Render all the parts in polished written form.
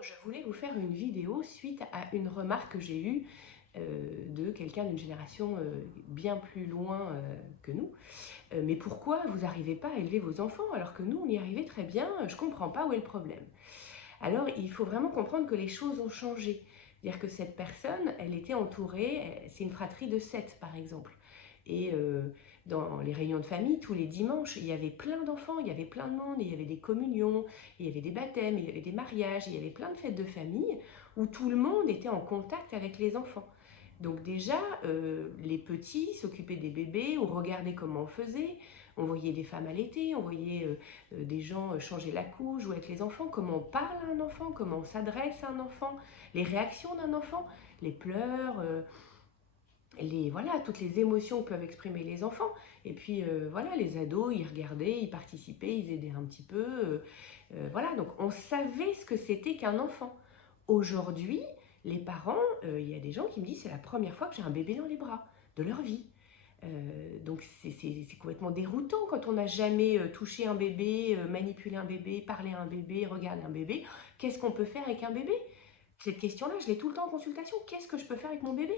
Je voulais vous faire une vidéo suite à une remarque que j'ai eue de quelqu'un d'une génération bien plus loin que nous. Mais pourquoi vous n'arrivez pas à élever vos enfants alors que nous, on y arrivait très bien? Je ne comprends pas où est le problème. Alors, il faut vraiment comprendre que les choses ont changé. C'est-à-dire que cette personne, elle était entourée, c'est une fratrie de 7 par exemple. Et dans les réunions de famille, tous les dimanches, il y avait plein d'enfants, il y avait plein de monde, il y avait des communions, il y avait des baptêmes, il y avait des mariages, il y avait plein de fêtes de famille où tout le monde était en contact avec les enfants. Donc déjà, les petits s'occupaient des bébés ou regardaient comment on faisait. On voyait des femmes allaiter, on voyait des gens changer la couche, jouer avec les enfants, comment on parle à un enfant, comment on s'adresse à un enfant, les réactions d'un enfant, les pleurs, voilà, toutes les émotions que peuvent exprimer les enfants. Et puis voilà, les ados, ils regardaient, ils participaient, ils aidaient un petit peu. Voilà, donc on savait ce que c'était qu'un enfant. Aujourd'hui, les parents, il y a des gens qui me disent c'est la première fois que j'ai un bébé dans les bras de leur vie. Donc c'est complètement déroutant quand on n'a jamais touché un bébé, manipulé un bébé, parlé à un bébé, regardé un bébé. Qu'est-ce qu'on peut faire avec un bébé? Cette question-là, je l'ai tout le temps en consultation. Qu'est-ce que je peux faire avec mon bébé?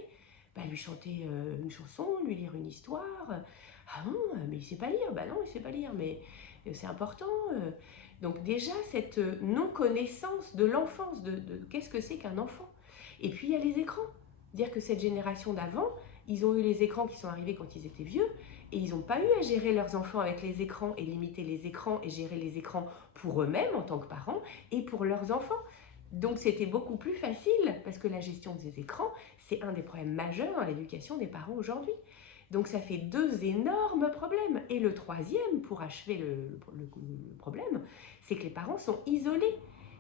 Bah, lui chanter une chanson, lui lire une histoire. Ah non, mais il sait pas lire. Bah non, il sait pas lire, mais c'est important. Donc déjà, cette non-connaissance de l'enfance, de qu'est-ce que c'est qu'un enfant. Et puis il y a les écrans. Dire que cette génération d'avant, ils ont eu les écrans qui sont arrivés quand ils étaient vieux, et ils n'ont pas eu à gérer leurs enfants avec les écrans et limiter les écrans et gérer les écrans pour eux-mêmes en tant que parents et pour leurs enfants. Donc c'était beaucoup plus facile parce que la gestion des écrans, c'est un des problèmes majeurs dans l'éducation des parents aujourd'hui. Donc ça fait deux énormes problèmes. Et le troisième, pour achever le problème, c'est que les parents sont isolés.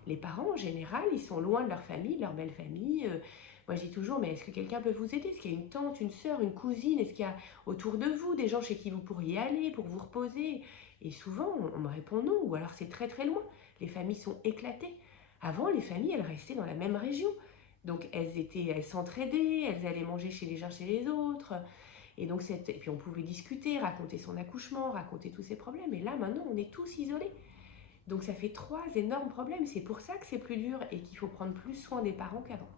Les parents, en général, ils sont loin de leur famille, de leur belle famille. Moi, je dis toujours, mais est-ce que quelqu'un peut vous aider? Est-ce qu'il y a une tante, une sœur, une cousine? Est-ce qu'il y a autour de vous des gens chez qui vous pourriez aller pour vous reposer? Et souvent, on me répond non, ou alors c'est très très loin. Les familles sont éclatées. Avant, les familles, elles restaient dans la même région. Donc, elles s'entraidaient, elles allaient manger chez les uns, chez les autres. Et donc, et puis on pouvait discuter, raconter son accouchement, raconter tous ses problèmes. Et là, maintenant, on est tous isolés. Donc, ça fait trois énormes problèmes. C'est pour ça que c'est plus dur et qu'il faut prendre plus soin des parents qu'avant.